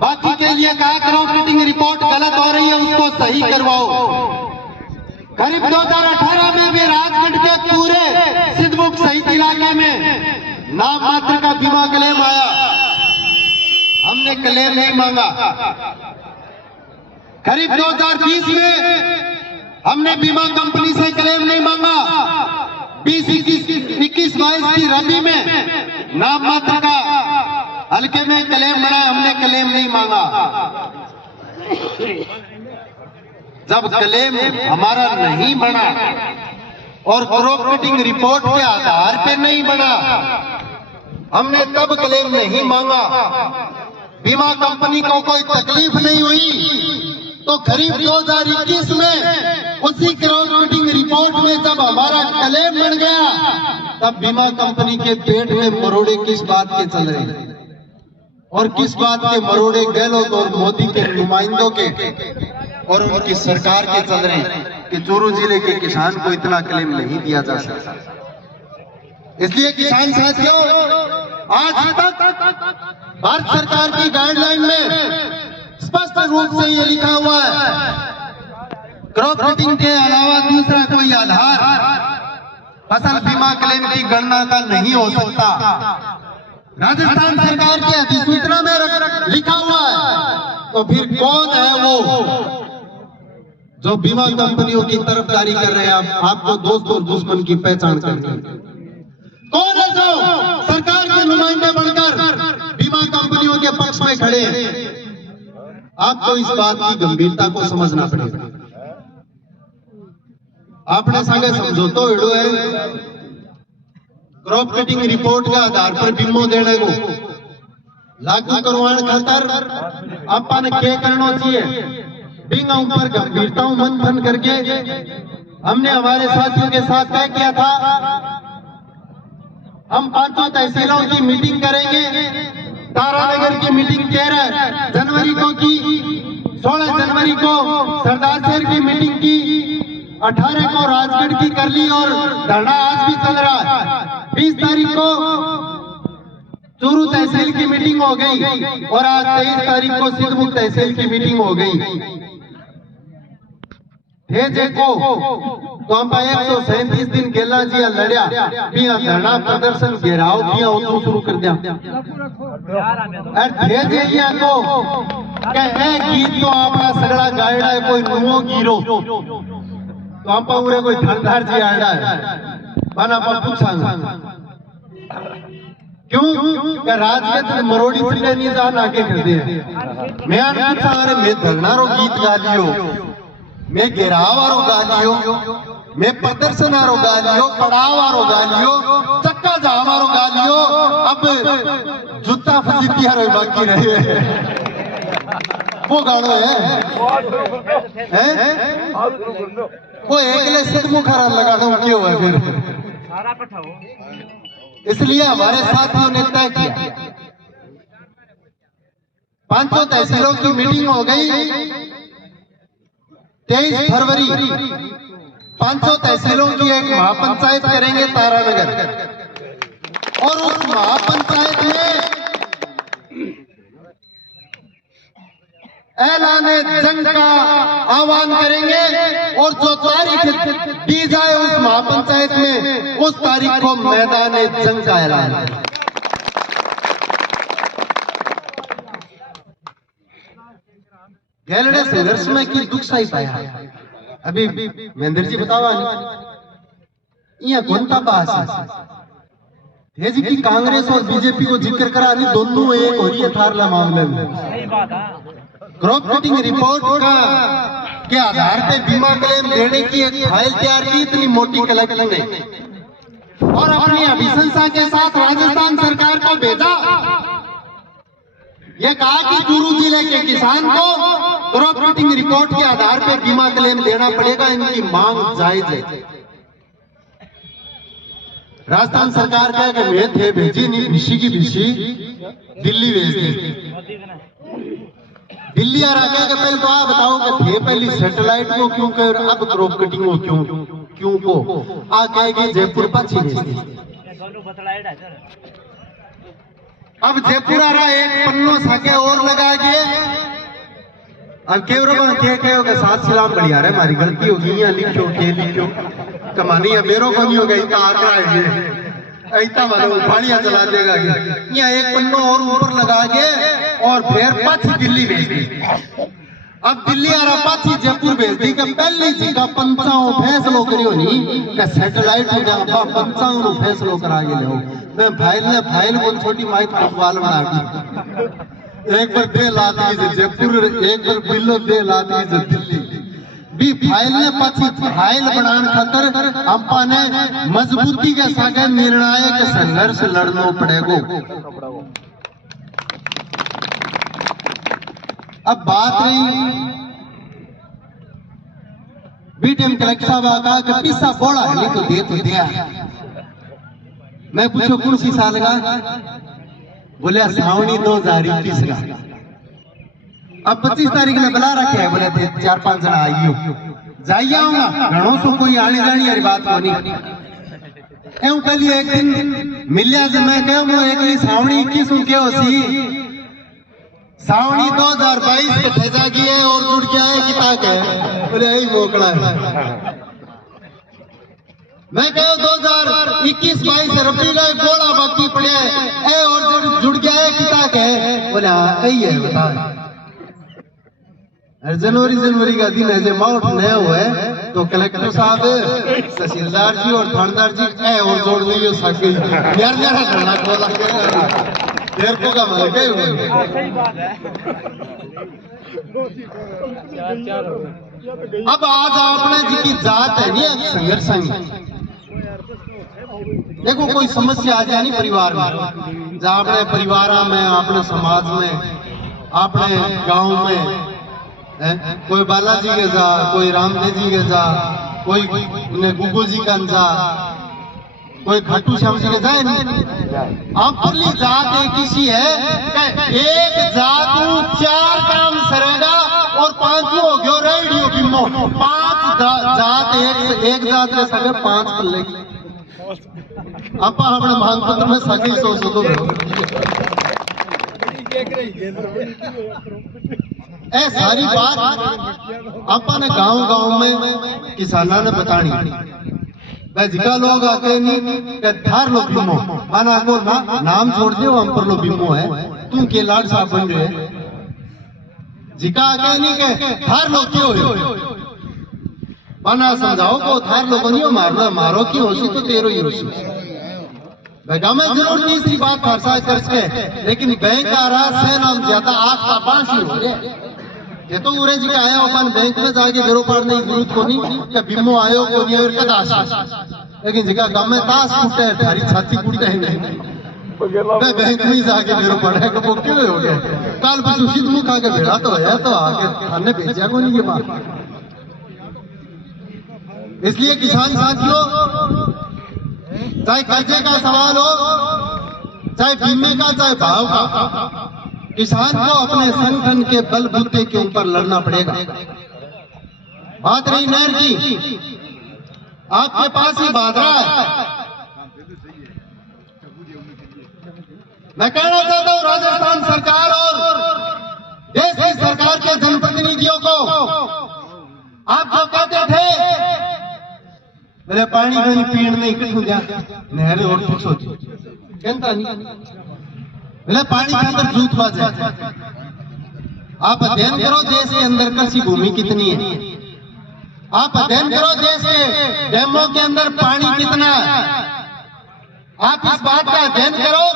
बाकी के लिए कहा क्रॉप कटिंग रिपोर्ट गलत हो रही है, उसको सही करवाओ। करीब 2018 में भी राजगढ़ के पूरे सिद्धमुख शहीद इलाके में नाम मात्र का बीमा क्लेम आया, हमने क्लेम नहीं मांगा। करीब 2020 में हमने बीमा कंपनी से क्लेम नहीं मांगा। 2021-22 की रबी में नाम मात्र का हल्के में क्लेम बना, हमने क्लेम नहीं मांगा। जब क्लेम हमारा नहीं बना और क्रॉप कटिंग रिपोर्ट के आधार पे नहीं बना, हमने तब क्लेम नहीं मांगा। बीमा कंपनी को कोई तकलीफ नहीं हुई, तो करीब 2021 में उसी क्रॉप कटिंग रिपोर्ट में जब हमारा क्लेम बन गया, तब बीमा कंपनी के पेट में मरोड़े किस बात के चल रहे हैं और किस बात के मरोड़े गहलोत और मोदी के नुमाइंदों के और उनकी सरकार के चल रहे हैं कि चूरू जिले के किसान को इतना क्लेम नहीं दिया जा सकता। इसलिए किसान साथियों, आज तक भारत सरकार की गाइडलाइन में स्पष्ट रूप से ये लिखा हुआ है, क्रॉप कटिंग के अलावा दूसरा कोई आधार फसल बीमा क्लेम की गणना का नहीं हो सकता। राजस्थान सरकार की अधिसूचना में लिखा हुआ है, तो फिर कौन है वो जो बीमा कंपनियों की तरफदारी कर रहे हैं? आपको दोस्त और दुश्मन की पहचान करके कौन है जो सरकार के नुमाइंदे बनकर बीमा कंपनियों के पक्ष में खड़े हैं? आपको इस बात की गंभीरता को समझना पड़ेगा। आपने संगे समझौतो एड़ो है क्रॉप कटिंग रिपोर्ट के आधार पर बीमो देने को लागू करवाने खातर अपन क्या करना चाहिए, बिंगा ऊपर गंभीरता मंथन करके हमने हमारे साथियों के साथ तय किया था, हम 5 तहसीलों की मीटिंग करेंगे। तारानगर की मीटिंग 13 जनवरी को की, 16 जनवरी को सरदार शहर की मीटिंग की, 18 को राजगढ़ की कर ली और धरना आज भी चल रहा है। 20 तारीख को चूरू तहसील की मीटिंग हो गई और आज 23 तारीख को सिद्धमुख तहसील की मीटिंग हो गई। को तो हम 137 दिन गेला जी लड़िया बिया धरना प्रदर्शन घेराव किया वो शुरू कर दिया। को गीत तो आपका सगड़ा गायड़ा है, कोई नुमो गिरो तो आप पूरे कोई धनधार जी आड़ा है बना पर पूछा क्यों राजगढ़ मरोड़ी चिड़े नहीं जान आगे कर दिया। मैं पूछा अरे मैं धरनारो गीत गा लियो, मैं घेरावारो गा लियो, मैं प्रदर्शनारो गा लियो, पड़ावारो गा लियो, चक्का जावारो गा लियो, अब जूता फजीतियारो बाकी रहे वो गानो है वो एकले सिद्धमुखारा लगाना क्यों है फिर? इसलिए हमारे साथियों ने तय किया 500 तहसीलों की मीटिंग हो गई। 23 फरवरी 500 तहसीलों की एक महापंचायत करेंगे तारानगर, और उस महापंचायत में ऐलाने जंग का आह्वान करेंगे और जो तारीख दी जाए उस महापंचायत में उस तारीख को मैदान जंग का ऐलान है। गैलड़े संघर्ष में की दुख सही पाया अभी महेंद्र जी बतावा नहीं यहाँ कौन का बात है जी की कांग्रेस और बीजेपी को जिक्र करा नहीं, दोनों एक हो रही है थारला मामले में। क्रॉप कटिंग रिपोर्ट का के आधार पे बीमा क्लेम देने की एक फाइल तैयार की इतनी मोटी कलेक्टर ने और अपनी अभिशंसा के साथ राजस्थान सरकार को भेजा। ये कहा कि चूरू जिले के किसान को क्रॉप कटिंग रिपोर्ट के आधार पे बीमा क्लेम देना पड़ेगा, इनकी मांग जायज है। राजस्थान सरकार का कि मैं थे भेजी नहीं भिशी की भिशी दिल्ली भेज दी। दिल्ली आ रहा के पहले तो आप बताओ कि थे पहली सैटेलाइट को क्यों कर, अब क्रॉप कटिंग को क्यों को आ कहेगी जयपुर पक्षी भेज दी। अब जयपुर आ रहा एक पन्नो साके और लगा के अब केवरबा के होगा साथ सलाम बढ़िया रहे हमारी गलती होगी यहाँ लिखो के लिखो कमानी है मेरो को नहीं होगा इतना आकर आएंगे ऐसा मतलब पानिया चला देगा यहाँ एक पन्नो और ऊपर लगा के और फिर पाछी दिल्ली भेज दी। अब दिल्ली आ रहा पाछी जयपुर भेज दी का पहली जी का 55 फैसलो करियो नहीं का सैटेलाइट हो जाओ 55 फैसलो करा के ले मैं फाइल को छोटी माइक वाल बना दी एक बार दे लादी से जयपुर एक बार बिल्लो दे लादी से दिल्ली भी फाइल ने पाछी फाइल बनाने खातर अंपा ने मजबूती के साथ निर्णायक संघर्ष लड़ना पड़ेगा। अब बात रही बीटीएम कलेक्टर साहब का कि पिस्सा बोला है नहीं तो दिया मैं पूछो कौन सी साल का बोले सावनी 2021 का। अब 25 तारीख ने बुला रखे है बोले 4-5 जना आइयो जाइए आऊंगा घणों सो कोई आने जानी यारी बात को नहीं एवं कल एक दिन मिलिया से मैं कहूँ एक सावनी 21 के सी सावनी 2022 के ठेजा की है और जुड़ गया है किता के बोले यही मोकड़ा है मैं कह 2021-22 रबी का गोला बाकी पड़े है और जुड़ गया है किता के बोले हाँ यही है बता जनवरी का दिन है माउट नया हुआ है तो कलेक्टर साहब तहसीलदार जी और थानेदार जी ए और जोड़ दिए साके यार मेरा धरना खोला देर को का मालूम है सही बात है। अब आज आपने जी की जात है नहीं संघर्ष देखो कोई समस्या आ जाए नहीं परिवार में जहाँ अपने परिवार में अपने समाज में अपने गांव में कोई बालाजी के जा कोई रामदेव जी के जा कोई गुगु जी का जा कोई खाटू श्याम जी के जाए नहीं अपनी जात एक किसी है एक जात 4 काम सरेगा और 5 हो गयो रेडियो बिम्मो 5 जात एक जात के सगे 5 कर लेगी आपा अपने मांगपत्र में सगी 100 दो ए सारी बात आपा ने गांव में किसाना ने बतानी वह जिका लोग आके नहीं थार लो बिमो माना को नाम छोड़ दे हम पर लो बिमो है तुम के लाड साहब बन रहे जिका आके नहीं के थार लो क्यों हो माना समझाओ को थार लो बनियो मारना मारो की होशी तो तेरो ही होशी बेगा में जरूर तीसरी बात फरसा करके लेकिन बैंक आ रहा से नाम ज्यादा आठ का 5 ही हो रहे ये तो उरे जी का आया अपन बैंक में जाके बेरो पाड़ने की जरूरत को नहीं क्या बिम्मो आयो को नहीं और कदाश लेकिन जिका गांव में ताश कूटे है थारी छाती कूटे है मैं बैंक में जाके बेरो पाड़े को वो क्यों हो गया कल बस उसी मुंह खा के भेड़ा तो है तो आके थाने भेजा को नहीं ये बात इसलिए किसान साथियों चाहे कर्जे का सवाल हो चाहे बीमे का चाहे भाव का किसान को अपने संगठन के बलबूते के ऊपर लड़ना पड़ेगा। बात रही नहर की आपके पास ही बादरा है मैं कहना चाहता हूं राजस्थान सरकार और देश की सरकार के जनप्रतिनिधियों को आप जो कहते थे मेरे पानी में पीण नहीं कटू दिया नहर और कुछ सोचो कहता नहीं मेरे पानी के अंदर जूत बाजे आप अध्ययन करो देश के अंदर कृषि भूमि कितनी है आप अध्ययन करो देश के डैमों के अंदर पानी कितना है आप इस बात का अध्ययन करो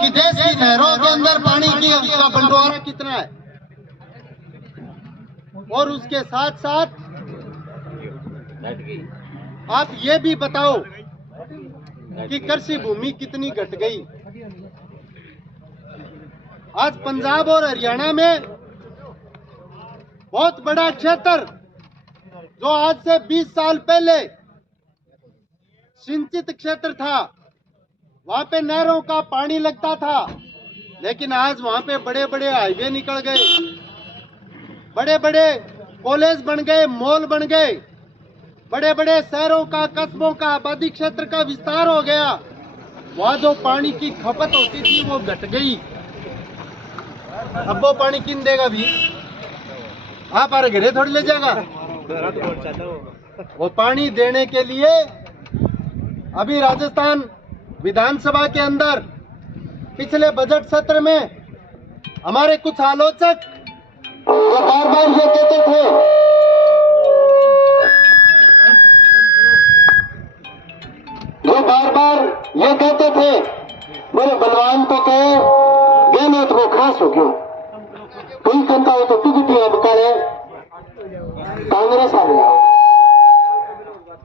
कि देश की नहरों के अंदर पानी का बंटवारा कितना है और उसके साथ साथ आप ये भी बताओ कि कृषि भूमि कितनी घट गई। आज पंजाब और हरियाणा में बहुत बड़ा क्षेत्र जो आज से 20 साल पहले सिंचित क्षेत्र था वहां पे नहरों का पानी लगता था लेकिन आज वहां पे बड़े बड़े हाईवे निकल गए बड़े बड़े कॉलेज बन गए मॉल बन गए बड़े बड़े शहरों का कस्बों का आबादी क्षेत्र का विस्तार हो गया वहाँ जो पानी की खपत होती थी वो घट गई। अब वो पानी किन देगा भी? आप आ घरे थोड़ी ले जाएगा। वो पानी देने के लिए अभी राजस्थान विधानसभा के अंदर पिछले बजट सत्र में हमारे कुछ आलोचक वो बार बार ये कहते थे मेरे बलवान को कहे गहने तो खास हो क्यों कोई कहता हो तो टीडीपी अब करे कांग्रेस आ गया,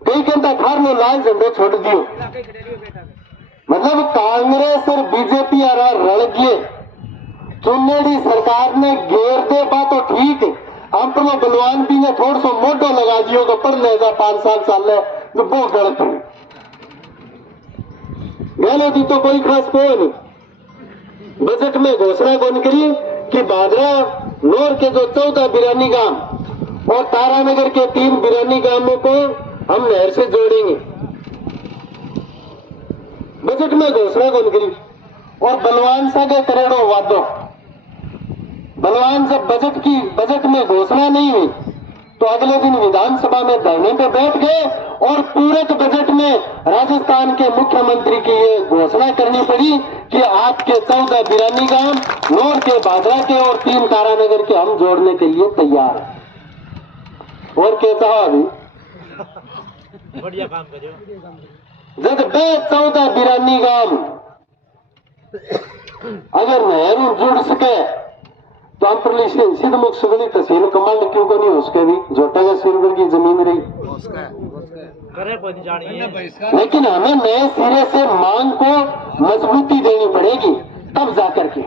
कोई कहता खार ने लाल झंडे छोड़ दियो। मतलब कांग्रेस और बीजेपी आ रहा रल गए, चुनेड़ी सरकार ने घेर दे बा तो ठीक, अपना बलवान भी ने थोड़ा सो मोटो लगा दियो कि पढ़ ले जा 5 साल साल है तो बहुत गलत है। गहने दी तो कोई खास को नहीं। बजट में घोषणा कौन करी कि भादरा नौर के जो 14 बिरानी गांव और तारानगर के 3 बिरानी गांवों को हम नहर से जोड़ेंगे। बजट में घोषणा कौन करी और बलवान सा के करोड़ों वादों। बलवान जब बजट में घोषणा नहीं हुई तो अगले दिन विधानसभा में धरने पे बैठ गए और पूरक बजट में राजस्थान के मुख्यमंत्री की ये घोषणा करनी पड़ी कि आपके 14 बिरानी गांव नौर के भादरा के और 3 तारानगर के हम जोड़ने के लिए तैयार हैं। और क्या चाहा अभी बढ़िया काम करो। जब 14 बिरानी गांव अगर नहरू जुड़ सके तो हम पर सिद्ध मुख सुगली तहसील कमांड क्यों को नहीं हो सके भी जोटेगा सिरगढ़ की जमीन रही। लेकिन हमें नए सिरे से मांग को मजबूती देनी पड़ेगी तब जाकर के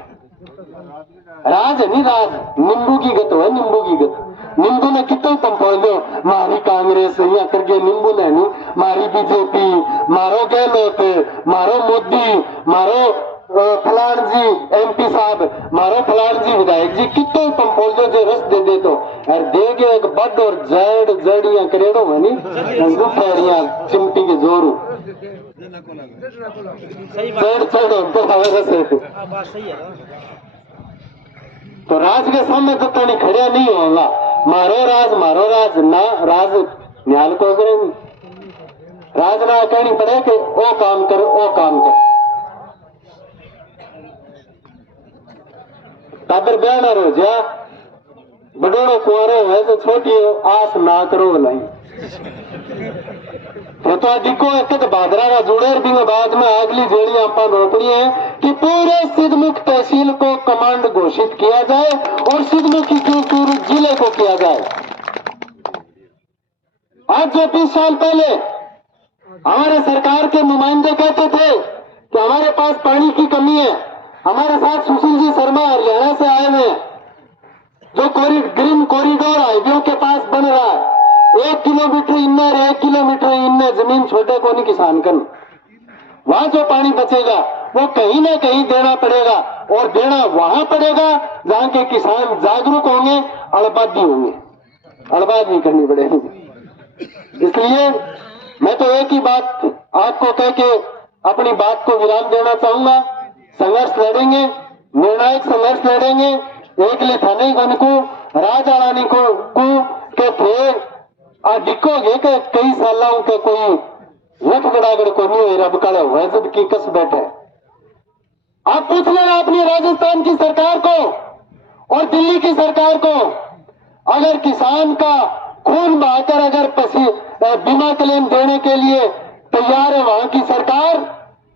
राज है नहीं राज नींबू की गत है नींबू की गत। नींबू ने कितों पंपोड़ दो मारी कांग्रेस या करके नींबू ने नहीं मारी बीजेपी मारो गहलोत मारो मोदी मारो फलान जी एमपी साहब मारो फलान जी विधायक जी कितों पंपोड़ दो जो रस दे दे तो और दे गए एक बद और जड़ियां करेड़ो है नहीं चिमटी के जोरू तो राज के सामने तो नहीं खड़िया नहीं होगा मारो राज ना राज न्याल को करेंगे राज ना कहनी पड़े कि ओ काम कर तापर बयाना रो जा बड़ोड़ो कुआरो है तो छोटी आस ना करो लाई तो दिखो एक भादरा का जुड़ेर भी बाद में अगली जेड़ी आप रोकनी है कि पूरे सिद्धमुख तहसील को कमांड घोषित किया जाए और सिद्धमुख की पूरे जिले को किया जाए। आज जो 20 साल पहले हमारे सरकार के नुमाइंदे कहते थे कि हमारे पास पानी की कमी है, हमारे साथ सुशील जी शर्मा हरियाणा से आए हुए जो ग्रीन कॉरिडोर हाईवे के पास बन रहा है 1 किलोमीटर इन्नर 1 किलोमीटर इन्नर जमीन छोटे को नहीं किसान कर वहां जो पानी बचेगा वो कहीं ना कहीं देना पड़ेगा और देना वहां पड़ेगा जहां के किसान जागरूक होंगे, अड़बादी होंगे, अड़बाद नहीं करनी पड़ेगी। इसलिए मैं तो एक ही बात आपको कह के अपनी बात को विराम देना चाहूंगा। संघर्ष लड़ेंगे, निर्णायक संघर्ष लड़ेंगे। एक लिथाने को राजा रानी को के थे दिखोगे कि कई सालों के कोई लठ गड़ागड़ को नहीं हुई रब काले वैजद की कस बैठे। आप पूछ लेना अपनी राजस्थान की सरकार को और दिल्ली की सरकार को, अगर किसान का खून बहाकर अगर बीमा क्लेम देने के लिए तैयार है वहां की सरकार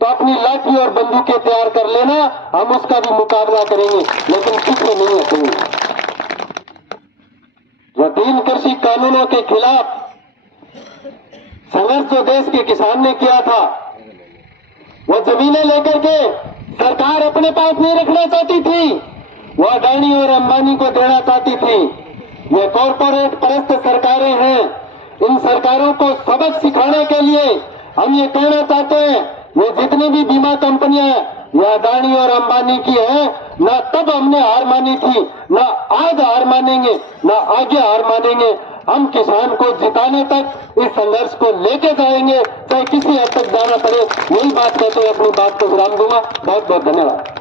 तो अपनी लाठी और बंदूकें तैयार कर लेना, हम उसका भी मुकाबला करेंगे लेकिन पीछे नहीं हटेंगे। जो 3 कृषि कानूनों के खिलाफ संघर्ष जो देश के किसान ने किया था वो जमीनें लेकर के सरकार अपने पास नहीं रखना चाहती थी, वो अडानी और अंबानी को देना चाहती थी। ये कॉरपोरेट परस्त सरकारें हैं। इन सरकारों को सबक सिखाने के लिए हम ये कहना चाहते हैं ये जितनी भी बीमा कंपनियां ये अडानी और अंबानी की है, ना तब हमने हार मानी थी, ना आज हार मानेंगे, ना आगे हार मानेंगे। हम किसान को जिताने तक इस संघर्ष को लेके जाएंगे, चाहे किसी हद तक जाना पड़े। यही बात कहते हुए अपनी बात को विराम दूंगा। बहुत बहुत धन्यवाद।